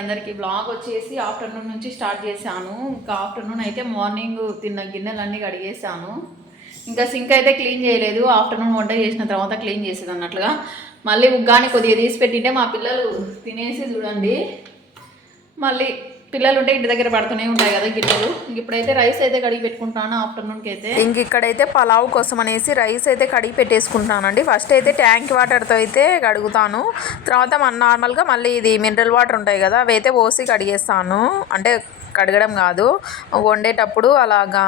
అందరికీ బ్లాగ్ వచ్చేసి ఆఫ్టర్నూన్ నుంచి స్టార్ట్ చేశాను. ఇంకా ఆఫ్టర్నూన్ అయితే మార్నింగ్ తిన్న గిన్నెలన్నీ కడిగేసాను ఇంకా సింక్ అయితే క్లీన్ చేయలేదు. ఆఫ్టర్నూన్ వంట చేసిన తర్వాత క్లీన్ చేసేది అన్నట్లుగా. మళ్ళీ ఉగ్గాని కొద్దిగా తీసి పెట్టింటే మా పిల్లలు తినేసి చూడండి. మళ్ళీ పిల్లలు ఉంటే ఇంటి దగ్గర పడుతూనే ఉంటాయి కదా గిన్నెలు. ఇప్పుడైతే రైస్ అయితే కడిగి పెట్టుకుంటాను ఆఫ్టర్నూన్కి అయితే ఇంక ఇక్కడైతే పలావ్ కోసం అనేసి రైస్ అయితే కడిగి పెట్టేసుకుంటానండి. ఫస్ట్ అయితే ట్యాంక్ వాటర్తో అయితే కడుగుతాను. తర్వాత మన నార్మల్గా మళ్ళీ ఇది మినరల్ వాటర్ ఉంటాయి కదా అవి అయితే పోసి కడిగేస్తాను. అంటే కడగడం కాదు. వండేటప్పుడు అలాగా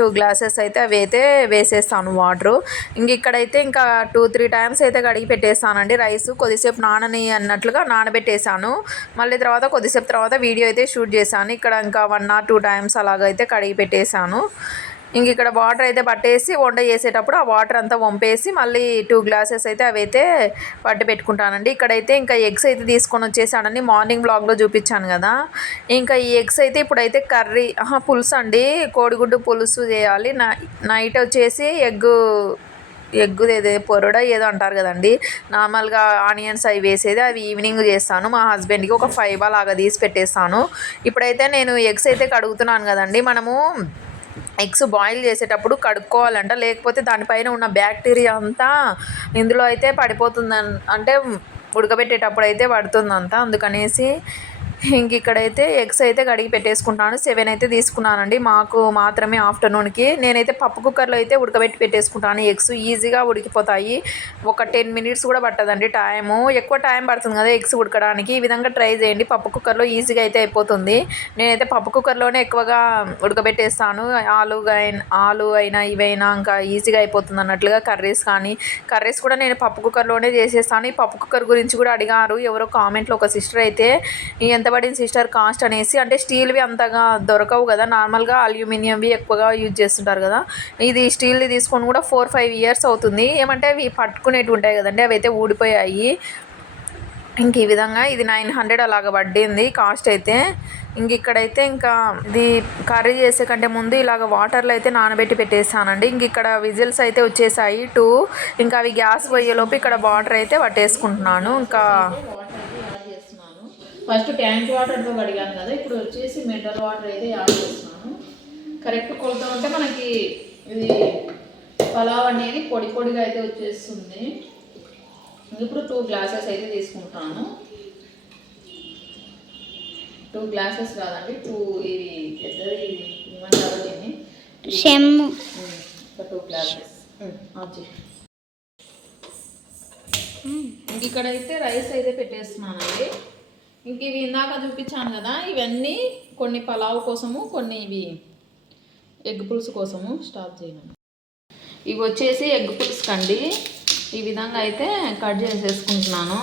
టూ గ్లాసెస్ అయితే అవి అయితే వేసేస్తాను వాటరు. ఇంక ఇక్కడైతే ఇంకా టూ త్రీ టైమ్స్ అయితే కడిగి పెట్టేస్తానండి. రైస్ కొద్దిసేపు నానని అన్నట్లుగా నానబెట్టేశాను. మళ్ళీ తర్వాత కొద్దిసేపు తర్వాత వీడియో అయితే షూట్ చేశాను. ఇక్కడ ఇంకా వన్ ఆర్ టూ టైమ్స్ అలాగైతే కడిగి పెట్టేశాను. ఇంక ఇక్కడ వాటర్ అయితే పట్టేసి వంట చేసేటప్పుడు ఆ వాటర్ అంతా వంపేసి మళ్ళీ టూ గ్లాసెస్ అయితే అవి అయితే పట్టి పెట్టుకుంటానండి. ఇక్కడైతే ఇంకా ఎగ్స్ అయితే తీసుకొని వచ్చేసానని మార్నింగ్ బ్లాగ్లో చూపించాను కదా. ఇంకా ఈ ఎగ్స్ అయితే ఇప్పుడైతే కర్రీ ఆహా, పులుసు అండి. కోడిగుడ్డు పులుసు చేయాలి. నై- నైట్ వచ్చేసి ఎగ్ ఎగ్గు ఏదో పొరడ ఏదో అంటారు కదండి. నార్మల్గా ఆనియన్స్ అవి వేసేది అవి ఈవినింగ్ చేస్తాను. మా హస్బెండ్కి ఒక ఫైవ్ అలాగా తీసి పెట్టేస్తాను. ఇప్పుడైతే నేను ఎగ్స్ అయితే కడుగుతున్నాను కదండి. మనము ఎగ్స్ బాయిల్ చేసేటప్పుడు కడుక్కోవాలంట. లేకపోతే దానిపైన ఉన్న బ్యాక్టీరియా అంతా ఇందులో అయితే పడిపోతుందని అంటే ఉడకబెట్టేటప్పుడు అయితే పడుతుందంట. అందుకనేసి ఇంక ఇక్కడైతే ఎగ్స్ అయితే కడిగి పెట్టేసుకుంటాను. సెవెన్ అయితే తీసుకున్నానండి. మాకు మాత్రమే ఆఫ్టర్నూన్కి. నేనైతే పప్పు కుక్కర్లో అయితే ఉడకబెట్టి పెట్టేసుకుంటాను ఎగ్స్. ఈజీగా ఉడికిపోతాయి. ఒక టెన్ మినిట్స్ కూడా పట్టదండి టైము. ఎక్కువ టైం పడుతుంది కదా ఎగ్స్ ఉడకడానికి. ఈ విధంగా ట్రై చేయండి. పప్పు కుక్కర్లో ఈజీగా అయితే అయిపోతుంది. నేనైతే పప్పు కుక్కర్లోనే ఎక్కువగా ఉడకబెట్టేస్తాను. ఆలు ఆలు అయినా ఇవైనా ఇంకా ఈజీగా అయిపోతుంది అన్నట్లుగా కర్రీస్ కానీ కర్రీస్ కూడా నేను పప్పు కుక్కర్లోనే చేసేస్తాను. ఈ పప్పు కుక్కర్ గురించి కూడా అడిగారు. ఎవరో కామెంట్లో ఒక సిస్టర్ అయితే ఎంత పడింది సిస్టర్ కాస్ట్ అనేసి అంటే స్టీల్వి అంతగా దొరకవు కదా. నార్మల్గా అల్యూమినియంవి ఎక్కువగా యూజ్ చేస్తుంటారు కదా. ఇది స్టీల్ది తీసుకొని కూడా ఫోర్ ఫైవ్ ఇయర్స్ అవుతుంది. ఏమంటే అవి పట్టుకునేవి ఉంటాయి కదండి అవి అయితే ఊడిపోయాయి. ఇంక ఈ విధంగా ఇది నైన్ హండ్రెడ్ అలాగ పడింది కాస్ట్ అయితే. ఇంక ఇక్కడైతే ఇంకా ఇది కర్రీ చేసే కంటే ముందు ఇలాగ వాటర్లో అయితే నానబెట్టి పెట్టేసానండి. ఇంక ఇక్కడ విజిల్స్ అయితే వచ్చేసాయి టూ ఇంకా అవి గ్యాస్ పోయేలోపు ఇక్కడ వాటర్ అయితే పట్టేసుకుంటున్నాను. ఇంకా వాటర్ అయితే యాడ్ చేస్తున్నాను ఫస్ట్ ట్యాంక్ వాటర్తో కడిగాను కదా ఇప్పుడు వచ్చేసి మినరల్ వాటర్ అయితే యాడ్ చేస్తున్నాను. కరెక్ట్ కొలత ఉంటే మనకి ఇది పలావ్ అనేది పొడి పొడిగా అయితే వచ్చేస్తుంది. ఇప్పుడు టూ గ్లాసెస్ అయితే తీసుకుంటాను. టూ గ్లాసెస్ కాదండి టూ పెద్దది ఇది ఏమంటారు దీన్ని? షెమ్ము ఉమ్, ఒక టూ గ్లాసెస్. వచ్చి ఇంక ఇక్కడైతే రైస్ అయితే పెట్టేస్తున్నానండి. ఇంక ఇవి ఇందాక చూపించాను కదా ఇవన్నీ కొన్ని పలావ్ కోసము కొన్ని ఇవి ఎగ్ పులుసు కోసము స్టాప్ చేయను. ఇవి వచ్చేసి ఎగ్ పులుసు కండి ఈ విధంగా అయితే కట్ చేసేసుకుంటున్నాను.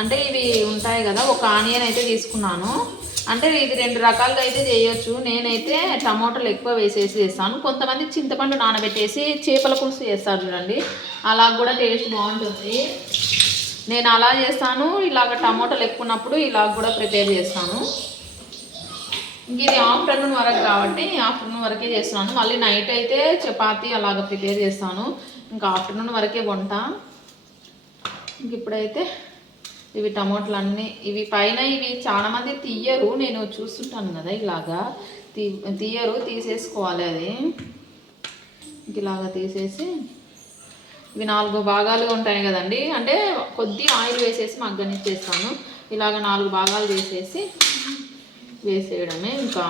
అంటే ఇవి ఉంటాయి కదా ఒక ఆనియన్ అయితే తీసుకున్నాను. అంటే ఇది రెండు రకాలుగా అయితే చేయొచ్చు. నేనైతే టమాటాలు ఎక్కువ వేసేసి చేస్తాను. కొంతమంది చింతపండు నానబెట్టేసి చేపల పులుసు చేస్తారు చూడండి. అలా కూడా టేస్ట్ బాగుంటుంది. నేను అలా చేస్తాను ఇలాగ టమాటాలు ఎక్కువ ఉన్నప్పుడు ఇలా కూడా ప్రిపేర్ చేస్తాను. ఇది ఆఫ్టర్నూన్ వరకు కాబట్టి ఆఫ్టర్నూన్ వరకే చేస్తున్నాను. మళ్ళీ నైట్ అయితే చపాతి అలాగ ప్రిపేర్ చేస్తాను. ఇంకా ఆఫ్టర్నూన్ వరకే వంట. ఇంక ఇప్పుడైతే ఇవి టమాటాలు అన్నీ ఇవి పైన ఇవి చాలామంది తీయరు నేను చూస్తుంటాను కదా ఇలాగా. తీ తీయరు తీసేసుకోవాలి అది. ఇంక ఇలాగా తీసేసి ఇవి నాలుగు భాగాలుగా ఉంటాయి కదండి. అంటే కొద్ది ఆయిల్ వేసేసి మగ్గనిచ్చేస్తాను. ఇలాగ నాలుగు భాగాలు వేసేసి వేసేయడమే. ఇంకా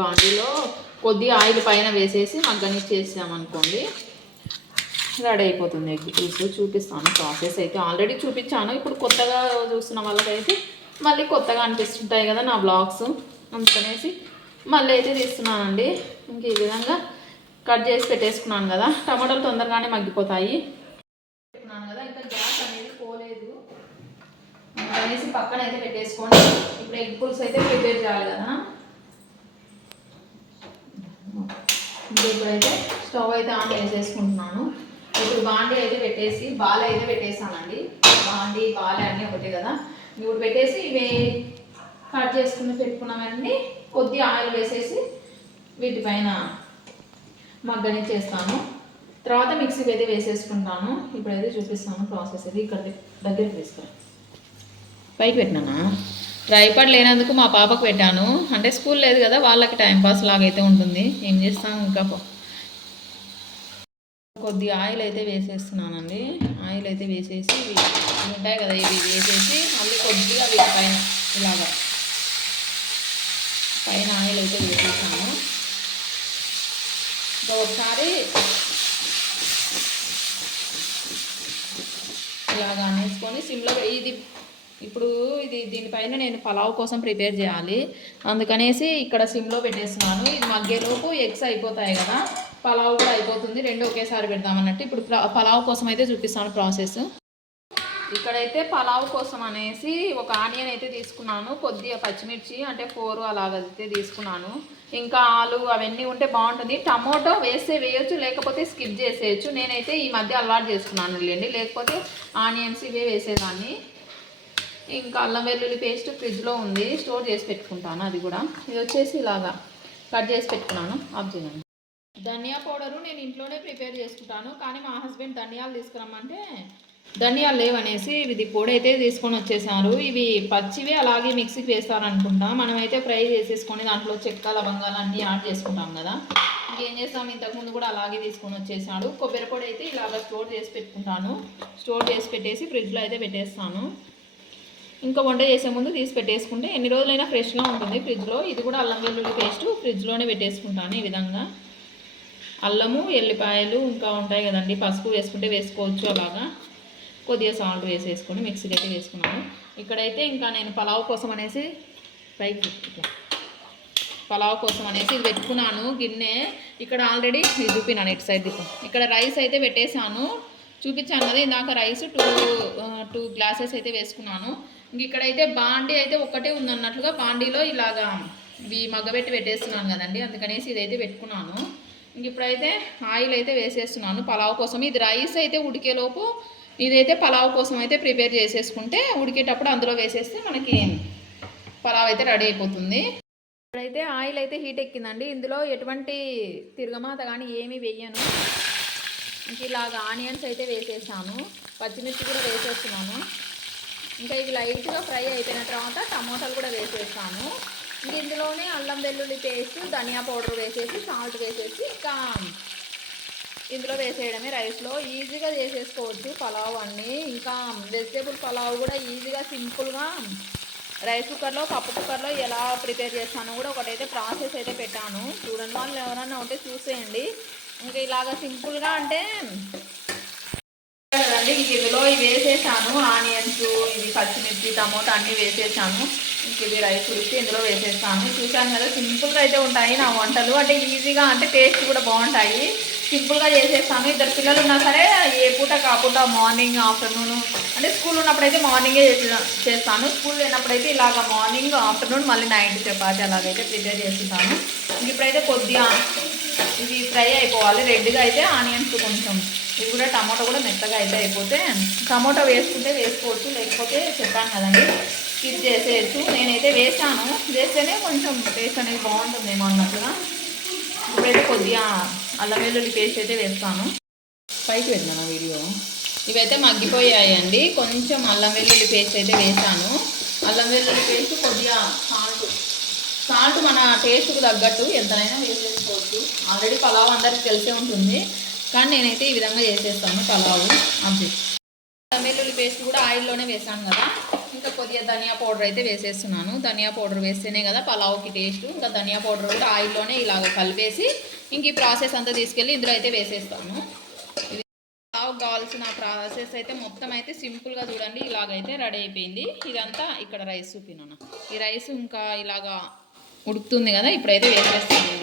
బాండీలో కొద్ది ఆయిల్ పైన వేసేసి మగ్గనిచ్చేసామనుకోండి రెడీ అయిపోతుంది ఎగ్ పులుసు చూపిస్తాను ప్రాసెస్ అయితే ఆల్రెడీ చూపించాను. ఇప్పుడు కొత్తగా చూస్తున్న వాళ్ళకైతే మళ్ళీ కొత్తగా అనిపిస్తుంటాయి కదా నా బ్లాగ్స్. అందుకనేసి మళ్ళీ అయితే తీస్తున్నానండి. ఇంక ఈ విధంగా కట్ చేసి పెట్టేసుకున్నాను కదా. టమాటాలు తొందరగానే మగ్గిపోతాయి. పెట్టుకున్నాను కదా ఇంకా గ్యాస్ అనేది పోలేదు. అనేసి పక్కన అయితే పెట్టేసుకోండి ఇప్పుడు ఎగ్ పులుసు అయితే ప్రిపేర్ చేయాలి కదా. ఇప్పుడైతే స్టవ్ అయితే ఆన్ చేసేసుకుంటున్నాను. ఇప్పుడు బాండీ అయితే పెట్టేసి బాల అయితే పెట్టేసానండి. బాండీ బాల అన్నీ ఒకటే కదా. ఇప్పుడు పెట్టేసి ఇవి కట్ చేసుకుని పెట్టుకున్నామండి. కొద్ది ఆయిల్ వేసేసి వీటిపైన మగ్గనిచ్చేస్తాను తర్వాత మిక్సీకి అయితే వేసేసుకుంటాను. ఇప్పుడైతే చూపిస్తాను ప్రాసెస్ అది ఇక్కడ దగ్గరికి తీసుకురా. పైకి పెట్టినానా? ట్రైపాడ్ లేనందుకు మా పాపకు పెట్టాను. అంటే స్కూల్ లేదు కదా వాళ్ళకి టైంపాస్ లాగైతే ఉంటుంది. ఏం చేస్తాం ఇంకా కొద్ది ఆయిల్ అయితే వేసేస్తున్నానండి. ఆయిల్ అయితే వేసేసి ఉంటాయి కదా ఇవి వేసేసి మళ్ళీ కొద్దిగా వీటి పైన ఇలాగా. పైన ఆయిల్ అయితే వేసేసాను ఒకసారి ఇలాగా అనేసుకొని సిమ్లో ఇది ఇప్పుడు ఇది దీనిపైన నేను పలావ్ కోసం ప్రిపేర్ చేయాలి. అందుకనేసి ఇక్కడ సిమ్లో పెట్టేస్తున్నాను. ఇది మగ్గేలోపు ఎగ్స్ అయిపోతాయి కదా. పలావ్ కూడా అయిపోతుంది. రెండు ఒకేసారి పెడదామన్నట్టు. ఇప్పుడు పలావ్ కోసం అయితే చూపిస్తాను ప్రాసెస్. ఇక్కడైతే పలావ్ కోసం అనేసి ఒక ఆనియన్ అయితే తీసుకున్నాను కొద్దిగా పచ్చిమిర్చి అంటే ఫోర్ అలాగైతే తీసుకున్నాను. ఇంకా ఆలు అవన్నీ ఉంటే బాగుంటుంది. టమోటో వేస్తే వేయొచ్చు లేకపోతే స్కిప్ చేసేయచ్చు. నేనైతే ఈ మధ్య అలవాటు చేసుకున్నాను లేండి. లేకపోతే ఆనియన్స్ ఇవే వేసేదాన్ని. ఇంకా అల్లం వెల్లుల్లి పేస్ట్ ఫ్రిడ్జ్లో ఉంది. స్టోర్ చేసి పెట్టుకుంటాను అది కూడా. ఇది వచ్చేసి ఇలాగా కట్ చేసి పెట్టుకున్నాను. ఆఫ్ చేయండి. ధనియా పౌడరు నేను ఇంట్లోనే ప్రిపేర్ చేసుకుంటాను. కానీ మా హస్బెండ్ ధనియాలు తీసుకురమ్మంటే ధనియాలు లేవనేసి ఇది పొడైతే అయితే తీసుకొని వచ్చేసారు. ఇవి పచ్చివి అలాగే మిక్సీకి వేస్తారు అనుకుంటా మనమైతే ఫ్రై చేసేసుకొని దాంట్లో చెక్క లవంగాలు అన్నీ యాడ్ చేసుకుంటాం కదా. ఇంకేం చేస్తాం? ఇంతకుముందు కూడా అలాగే తీసుకొని వచ్చేసాడు. కొబ్బరి పొడి అయితే ఇలాగ స్టోర్ చేసి పెట్టుకుంటాను. స్టోర్ చేసి పెట్టేసి ఫ్రిడ్జ్లో అయితే పెట్టేస్తాను. ఇంకా వంట చేసే ముందు తీసి పెట్టేసుకుంటే ఎన్ని రోజులైనా ఫ్రెష్గా ఉంటుంది ఫ్రిడ్జ్లో. ఇది కూడా అల్లం వెల్లుల్లి పేస్ట్ ఫ్రిడ్జ్లోనే పెట్టేసుకుంటాను ఈ విధంగా. అల్లము ఎల్లిపాయలు ఇంకా ఉంటాయి కదండి. పసుపు వేసుకుంటే వేసుకోవచ్చు అలాగా. కొద్దిగా సాల్ట్ వేసేసుకొని మిక్సీకి అయితే వేసుకున్నాను. ఇక్కడైతే ఇంకా నేను పలావ్ కోసం అనేసి పైకి పలావ్ కోసం అనేసి ఇది పెట్టుకున్నాను గిన్నె. ఇక్కడ ఆల్రెడీ ఇది చూపినాను ఇటు సైడ్ దిక్కు. ఇక్కడ రైస్ అయితే పెట్టేశాను. చూపించాను కదా ఇందాక రైస్ టూ టూ గ్లాసెస్ అయితే వేసుకున్నాను. ఇంక ఇక్కడైతే బాండీ అయితే ఒకటే ఉందన్నట్లుగా బాండీలో ఇలాగా ఇవి మగ్గబెట్టి పెట్టేస్తున్నాను కదండి అందుకనేసి ఇదైతే పెట్టుకున్నాను. ఇంక ఇప్పుడైతే ఆయిల్ అయితే వేసేస్తున్నాను పలావ్ కోసం. ఇది రైస్ అయితే ఉడికేలోపు ఇదైతే పలావ్ కోసం అయితే ప్రిపేర్ చేసేసుకుంటే ఉడికేటప్పుడు అందులో వేసేస్తే మనకి పలావ్ అయితే రెడీ అయిపోతుంది. ఇప్పుడైతే ఆయిల్ అయితే హీట్ ఎక్కిందండి. ఇందులో ఎటువంటి తిరగమాత కానీ ఏమీ వేయను. ఇంక ఇలాగ ఆనియన్స్ అయితే వేసేసాను. పచ్చిమిర్చి కూడా వేసేస్తున్నాను. ఇంకా ఇవి లైట్గా ఫ్రై అయిపోయిన తర్వాత టమోటాలు కూడా వేసేస్తాను. ఇంక ఇందులోనే అల్లం వెల్లుల్లి పేస్ట్ ధనియా పౌడర్ వేసేసి సాల్ట్ వేసేసి ఇంకా ఇందులో వేసేయడమే రైస్లో. ఈజీగా చేసేసుకోవచ్చు పలావ్ అన్నీ. ఇంకా వెజిటేబుల్ పలావ్ కూడా ఈజీగా సింపుల్గా రైస్ కుక్కర్లో పప్పు కుక్కర్లో ఎలా ప్రిపేర్ చేస్తానో కూడా ఒకటైతే ప్రాసెస్ అయితే పెట్టాను. చూడండి వాళ్ళు ఎవరైనా ఉంటే చూసేయండి. ఇంకా ఇలాగ సింపుల్గా అంటే కదండి ఇందులో ఇవి వేసేసాను. ఆనియన్స్ ఇది పచ్చిమిర్చి టమోటా అన్నీ వేసేసాను. ఇంక ఇది రైస్ ఉడికి ఇందులో వేసేసాను. చూసాను కదా సింపుల్గా అయితే ఉంటాయి నా వంటలు. అంటే ఈజీగా అంటే టేస్ట్ కూడా బాగుంటాయి. సింపుల్గా చేసేస్తాను. ఇద్దరు పిల్లలు ఉన్నా సరే ఏ పూట కాకుండా మార్నింగ్ ఆఫ్టర్నూన్ అంటే స్కూల్ ఉన్నప్పుడు అయితే మార్నింగే చేస్తాను. స్కూల్ లేనప్పుడైతే ఇలాగ మార్నింగ్ ఆఫ్టర్నూన్ మళ్ళీ నైట్ చపాతి అలాగైతే ప్రిపేర్ చేస్తాను ఇప్పుడైతే కొద్దిగా ఇది ఫ్రై అయిపోవాలి. రెడ్గా అయితే ఆనియన్స్ కొంచెం ఇది కూడా టమాటో కూడా మెత్తగా అయితే అయిపోతే టమాటో వేసుకుంటే వేసుకోవచ్చు. లేకపోతే చెప్పాను కదండి ఇది చేసేయచ్చు. నేనైతే వేసాను. వేస్తేనే కొంచెం టేస్ట్ అనేది బాగుంటుందేమో అన్నట్టుగా. ఇప్పుడైతే కొద్దిగా అల్లం వెల్లుల్లి పేస్ట్ అయితే వేస్తాను. పైకి పెట్టినా వీడియో. ఇవైతే మగ్గిపోయాయండి. కొంచెం అల్లం వెల్లుల్లి పేస్ట్ అయితే వేసాను. అల్లం వెల్లుల్లి పేస్ట్ కొద్దిగా సాల్ట్ సాల్ట్ మన టేస్ట్కి తగ్గట్టు ఎంతనైనా వేసేసుకోవచ్చు. ఆల్రెడీ పలావ్ అందరికి తెలిసే ఉంటుంది. కానీ నేనైతే ఈ విధంగా చేసేస్తాను పలావ్. అల్లం వెల్లుల్లి పేస్ట్ కూడా ఆయిల్లోనే వేసాను కదా. ఇంకా కొద్దిగా ధనియా పౌడర్ అయితే వేసేస్తున్నాను. ధనియా పౌడర్ వేస్తేనే కదా పలావ్కి టేస్ట్ ఇంకా ధనియా పౌడర్ కూడా ఆయిల్లోనే ఇలాగ కలిపేసి ఇంక ఈ ప్రాసెస్ అంతా తీసుకెళ్ళి ఇందులో అయితే వేసేస్తాను ఇది కావాల్సిన ప్రాసెస్ అయితే మొత్తం అయితే సింపుల్గా చూడండి ఇలాగైతే రెడీ అయిపోయింది. ఇదంతా ఇక్కడ రైస్ చూపినాను? ఈ రైస్ ఇంకా ఇలాగా ఉడుకుతుంది కదా ఇప్పుడైతే వేసేస్తాను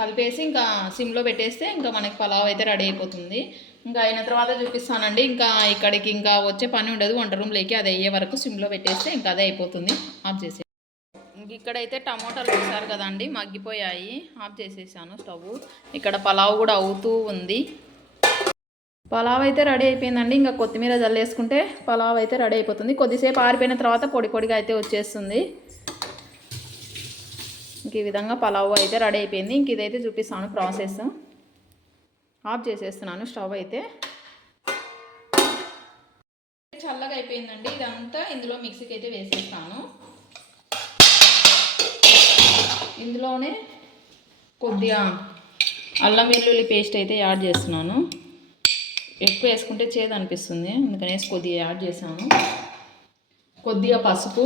కలిపేసి ఇంకా సిమ్లో పెట్టేస్తే ఇంకా మనకి పలావ్ అయితే రెడీ అయిపోతుంది. ఇంకా అయిన తర్వాత చూపిస్తానండి. ఇంకా ఇక్కడికి ఇంకా వచ్చే పని ఉండదు. వంట రూమ్లోకి అది అయ్యే వరకు సిమ్లో పెట్టేస్తే ఇంకా అదే అయిపోతుంది. ఆఫ్ చేసే ఇంక ఇక్కడైతే టమోటాలు చూసారు కదండి మగ్గిపోయాయి. ఆఫ్ చేసేసాను స్టవ్. ఇక్కడ పలావ్ కూడా అవుతూ ఉంది. పలావ్ అయితే రెడీ అయిపోయిందండి. ఇంకా కొత్తిమీర జల్లేసుకుంటే పలావ్ అయితే రెడీ అయిపోతుంది. కొద్దిసేపు ఆరిపోయిన తర్వాత పొడి పొడిగా అయితే వచ్చేస్తుంది. ఇంక ఈ విధంగా పలావ్ అయితే రెడీ అయిపోయింది. ఇంక ఇదైతే చూపిస్తాను ప్రాసెస్. ఆఫ్ చేసేస్తున్నాను స్టవ్ అయితే. చల్లగా అయిపోయిందండి. ఇదంతా ఇందులో మిక్సీకి అయితే వేసేస్తాను. ఇందులోనే కొద్దిగా అల్లం వెల్లుల్లి పేస్ట్ అయితే యాడ్ చేస్తున్నాను. ఎక్కువ వేసుకుంటే చేదు అనిపిస్తుంది. అందుకనేసి కొద్దిగా యాడ్ చేశాను. కొద్దిగా పసుపు.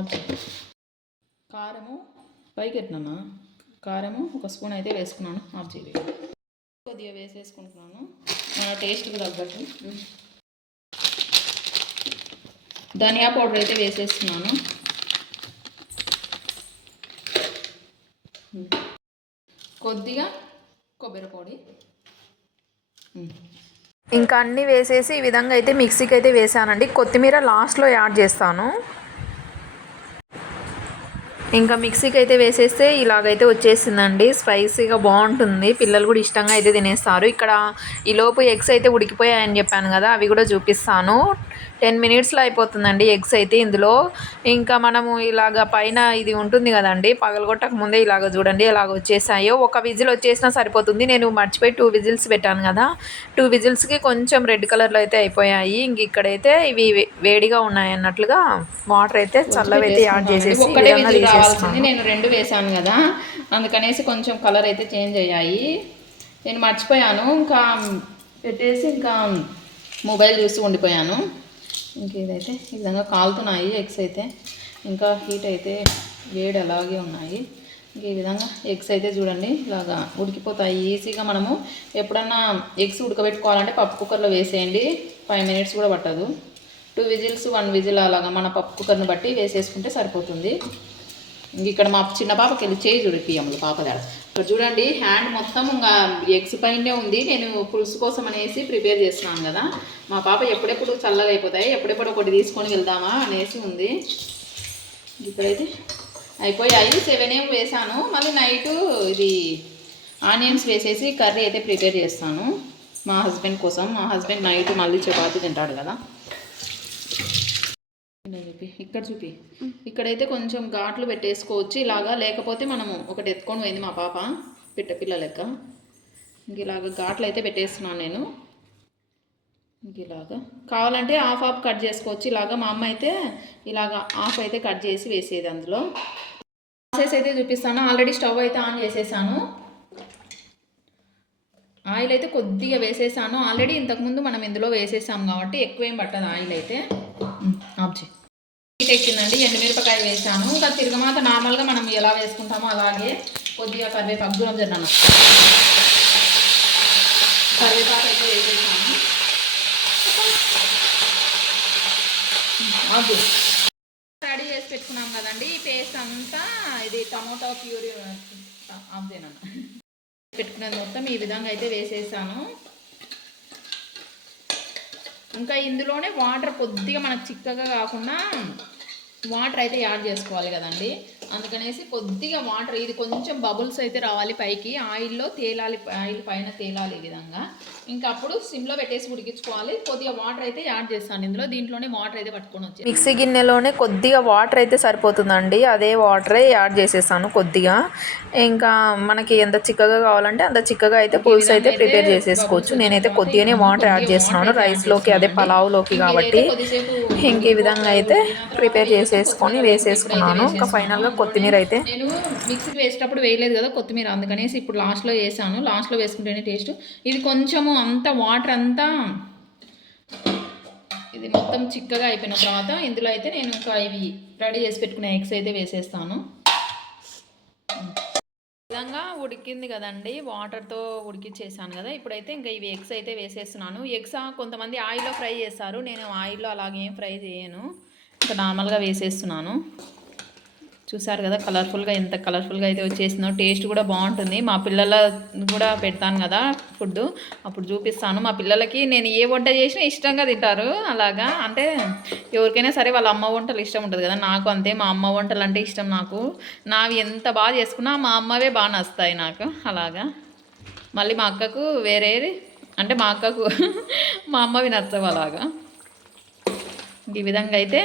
ఓకే కారము పైకి కారము ఒక స్పూన్ అయితే వేసుకున్నాను. ఆఫ్ చేయాలి కొద్దిగా వేసేసుకుంటున్నాను. మన టేస్ట్కి తగ్గట్టు. ధనియా పౌడర్ అయితే వేసేస్తున్నాను కొద్దిగా కొబ్బరి పొడి. ఇంకా అన్నీ వేసేసి ఈ విధంగా అయితే మిక్సీకి అయితే వేసానండి. కొత్తిమీర లాస్ట్లో యాడ్ చేస్తాను. ఇంకా మిక్సీకి అయితే వేసేస్తే ఇలాగైతే వచ్చేసిందండి. స్పైసీగా బాగుంటుంది. పిల్లలు కూడా ఇష్టంగా అయితే తినేస్తారు. ఇక్కడ ఈలోపు ఎగ్స్ అయితే ఉడికిపోయాయని చెప్పాను కదా అవి కూడా చూపిస్తాను. టెన్ మినిట్స్లో అయిపోతుందండి ఎగ్స్ అయితే ఇందులో. ఇంకా మనము ఇలాగ పైన ఇది ఉంటుంది కదండి పగలగొట్టక ముందే ఇలాగ చూడండి ఇలాగ వచ్చేసాయో. ఒక విజిల్ వచ్చేసినా సరిపోతుంది. నేను మర్చిపోయి టూ విజిల్స్ పెట్టాను కదా టూ విజిల్స్కి కొంచెం రెడ్ కలర్లో అయితే అయిపోయాయి. ఇంక ఇక్కడైతే ఇవి వేడిగా ఉన్నాయి అన్నట్లుగా వాటర్ అయితే చల్లవైతే యాడ్ చేసేసి నేను రెండు వేసాను కదా అందుకనేసి కొంచెం కలర్ అయితే చేంజ్ అయ్యాయి. నేను మర్చిపోయాను. ఇంకా పెట్టేసి ఇంకా మొబైల్ చూస్తూ ఉండిపోయాను. ఇంక ఇదైతే ఈ విధంగా కాలుతున్నాయి ఎగ్స్ అయితే. ఇంకా హీట్ అయితే వేడి అలాగే ఉన్నాయి. ఇంక ఈ విధంగా ఎగ్స్ అయితే చూడండి ఇలాగా ఉడికిపోతాయి. ఈజీగా మనము ఎప్పుడన్నా ఎగ్స్ ఉడకబెట్టుకోవాలంటే పప్పు కుక్కర్లో వేసేయండి ఫైవ్ మినిట్స్ కూడా పట్టదు. టూ విజిల్స్ వన్ విజిల్ అలాగా మన పప్పు కుక్కర్ని బట్టి వేసేసుకుంటే సరిపోతుంది. ఇంక ఇక్కడ మా చిన్న పాపకి వెళ్ళి చేయి చూడిపియములు పాప దాడ ఇక్కడ చూడండి హ్యాండ్ మొత్తం ఇంకా ఎగ్స్ పైనే ఉంది. నేను పులుసు కోసం అనేసి ప్రిపేర్ చేస్తున్నాను కదా. మా పాప ఎప్పుడెప్పుడు చల్లగా అయిపోతాయి ఎప్పుడెప్పుడు ఒకటి తీసుకొని వెళ్దామా అనేసి ఉంది. ఇప్పుడైతే అయిపోయాయి. సెవెన్ ఏం వేసాను. మళ్ళీ నైటు ఇది ఆనియన్స్ వేసేసి కర్రీ అయితే ప్రిపేర్ చేస్తాను. మా హస్బెండ్ కోసం. మా హస్బెండ్ నైట్ మళ్ళీ చపాతి తింటాడు కదా. ఇలా చూపి ఇక్కడ చూపి. ఇక్కడైతే కొంచెం ఘాట్లు పెట్టేసుకోవచ్చు ఇలాగా. లేకపోతే మనము ఒకటి ఎత్తుకొని పోయింది మా పాప పిట్ట పిల్ల లెక్క. ఇంక ఇలాగ ఘాట్లు అయితే పెట్టేస్తున్నాను నేను. ఇంక ఇలాగా. కావాలంటే హాఫ్ హాఫ్ కట్ చేసుకోవచ్చు. ఇలాగా మా అమ్మ అయితే ఇలాగా హాఫ్ అయితే కట్ చేసి వేసేది అందులో. ప్రాసెస్ అయితే చూపిస్తాను. ఆల్రెడీ స్టవ్ అయితే ఆన్ చేసేసాను. ఆయిల్ అయితే కొద్దిగా వేసేసాను. ఆల్రెడీ ఇంతకుముందు మనం ఇందులో వేసేసాం కాబట్టి ఎక్కువ ఏం పట్టదు ఆయిల్ అయితే. ఉమ్, ఆఫ్ చేయి. హీట్ ఎక్కిందండి ఎండుమిరపకాయ వేసాను. ఇంకా తిరగమాత నార్మల్గా మనం ఎలా వేసుకుంటామో అలాగే కొద్దిగా కరివేపాకు దూరం జరగను కరివేపాకు అయితే వేసేసాను. అది రెడీ చేసి పెట్టుకున్నాం కదండి. ఈ పేస్ట్ అంతా ఇది టమోటా ప్యూరీ ఆఫ్దేనన్న పెట్టుకున్నది మొత్తం ఈ విధంగా అయితే వేసేసాను. ఇంకా ఇందులోనే వాటర్ కొద్దిగా మనకు చిక్కగా కాకుండా వాటర్ అయితే యాడ్ చేసుకోవాలి కదండి. అందుకనేసి కొద్దిగా వాటర్ ఇది కొంచెం బబుల్స్ అయితే రావాలి పైకి. ఆయిల్లో తేలాలి ఆయిల్ పైన తేలాలి ఈ విధంగా. ఇంకా అప్పుడు సిమ్లో పెట్టేసి ఉడికించుకోవాలి. కొద్దిగా వాటర్ అయితే యాడ్ చేస్తాను ఇందులో. దీంట్లోనే వాటర్ అయితే పట్టుకొని వచ్చి మిక్సీ గిన్నెలోనే కొద్దిగా వాటర్ అయితే సరిపోతుందండి. అదే వాటరే యాడ్ చేసేసాను కొద్దిగా. ఇంకా మనకి ఎంత చిక్కగా కావాలంటే అంత చిక్కగా అయితే పులుసు అయితే ప్రిపేర్ చేసేసుకోవచ్చు. నేనైతే కొద్దిగానే వాటర్ యాడ్ చేస్తున్నాను రైస్లోకి అదే పలావ్లోకి కాబట్టి ఇంక ఈ విధంగా అయితే ప్రిపేర్ చేసేసుకొని వేసేసుకున్నాను. ఇంకా ఫైనల్గా కొత్తిమీర అయితే. నేను మిక్సీ వేసేటప్పుడు వేయలేదు కదా కొత్తిమీర అందుకనేసి ఇప్పుడు లాస్ట్లో వేసాను. లాస్ట్లో వేసుకుంటేనే టేస్ట్ ఇది కొంచెము అంత వాటర్ అంతా ఇది మొత్తం చిక్కగా అయిపోయిన తర్వాత ఇందులో అయితే నేను ఇంకా ఇవి రెడీ చేసి పెట్టుకునే ఎగ్స్ అయితే వేసేస్తాను. విధంగా ఉడికింది కదండి వాటర్తో ఉడికిచ్చేసాను కదా. ఇప్పుడైతే ఇంకా ఇవి ఎగ్స్ అయితే వేసేస్తున్నాను. ఎగ్స్ కొంతమంది ఆయిల్లో ఫ్రై చేస్తారు. నేను ఆయిల్లో అలాగేం ఫ్రై చేయను. ఇంకా నార్మల్గా వేసేస్తున్నాను. చూసారు కదా కలర్ఫుల్గా ఎంత కలర్ఫుల్గా అయితే వచ్చేసిందో. టేస్ట్ కూడా బాగుంటుంది. మా పిల్లల కూడా పెడతాను కదా ఫుడ్. అప్పుడు చూపిస్తాను. మా పిల్లలకి నేను ఏ వంట చేసినా ఇష్టంగా తింటారు. అలాగా? అంటే ఎవరికైనా సరే వాళ్ళ అమ్మ వంటలు ఇష్టం ఉంటుంది కదా. నాకు అంతే. మా అమ్మ వంటలు అంటే ఇష్టం నాకు. నావి ఎంత బాగా చేసుకున్నా మా అమ్మవే బాగా నస్తాయి నాకు. అలాగా? మళ్ళీ మా అక్కకు వేరేది అంటే మా అక్కకు మా అమ్మవి నచ్చవు అలాగా? ఈ విధంగా అయితే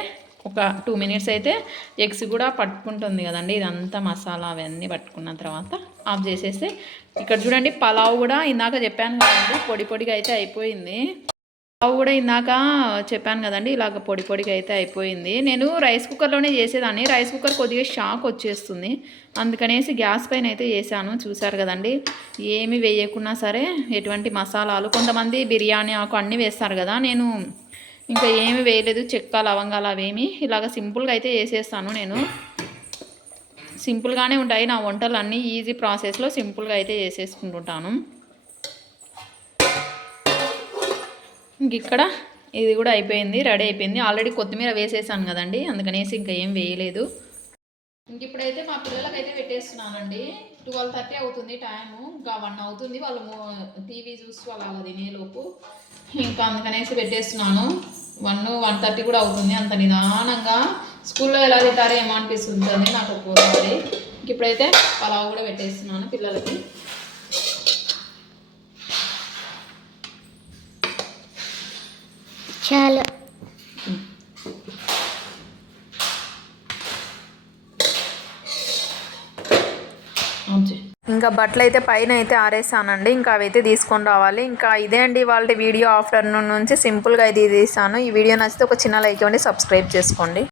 ఒక టూ మినిట్స్ అయితే ఎగ్స్ కూడా పట్టుకుంటుంది కదండి. ఇదంతా మసాలా అవన్నీ పట్టుకున్న తర్వాత ఆఫ్ చేసేస్తే ఇక్కడ చూడండి పలావ్ కూడా ఇందాక చెప్పాను కదండి పొడి పొడిగా అయితే అయిపోయింది. పలావ్ కూడా ఇందాక చెప్పాను కదండి ఇలాగ పొడి పొడిగా అయితే అయిపోయింది. నేను రైస్ కుక్కర్లోనే చేసేదాన్ని. రైస్ కుక్కర్ కొద్దిగా షాక్ వచ్చేస్తుంది. అందుకనేసి గ్యాస్ పైన అయితే చేశాను. చూసారు కదండి ఏమి వేయకున్నా సరే ఎటువంటి మసాలాలు కొంతమంది బిర్యానీ ఆకు అన్నీ వేస్తారు కదా నేను ఇంకా ఏమి వేయలేదు చెక్క లవంగాలు అవేమి. ఇలాగ సింపుల్గా అయితే చేసేస్తాను నేను. సింపుల్గానే ఉంటాయి. నా వంటలు అన్నీ ఈజీ ప్రాసెస్లో సింపుల్గా అయితే చేసేసుకుంటుంటాను ఇంక ఇక్కడ ఇది కూడా అయిపోయింది రెడీ అయిపోయింది. ఆల్రెడీ కొత్తిమీర వేసేసాను కదండి అందుకనేసి ఇంకా ఏం వేయలేదు. ఇంక ఇప్పుడైతే మా పిల్లలకైతే పెట్టేస్తున్నానండి. ట్వెల్వ్ థర్టీ అవుతుంది టైము. ఇంకా వన్ అవుతుంది. వాళ్ళు టీవీ చూసి వాళ్ళు అలా తినేలోపు. ఇంకా అందుకనేసి పెట్టేస్తున్నాను. వన్ వన్ థర్టీ కూడా అవుతుంది. అంత నిదానంగా స్కూల్లో ఎలా తింటారో ఏమో అనిపిస్తుంది నాకు ఒక్కోసారి. ఇంక ఇప్పుడైతే పలావ్ కూడా పెట్టేస్తున్నాను పిల్లలకి. చాలా ఆన్ చేయి. ఇంకా బట్టలు అయితే పైన అయితే ఆరేసానండి. ఇంకా అవి అయితే తీసుకొని రావాలి. ఇంకా ఇదే అండి వాళ్ళ వీడియో ఆఫ్టర్నూన్ నుంచి సింపుల్గా అయితే తీసాను. ఈ వీడియో నచ్చితే ఒక చిన్న లైక్ ఇవ్వండి సబ్స్క్రైబ్ చేసుకోండి.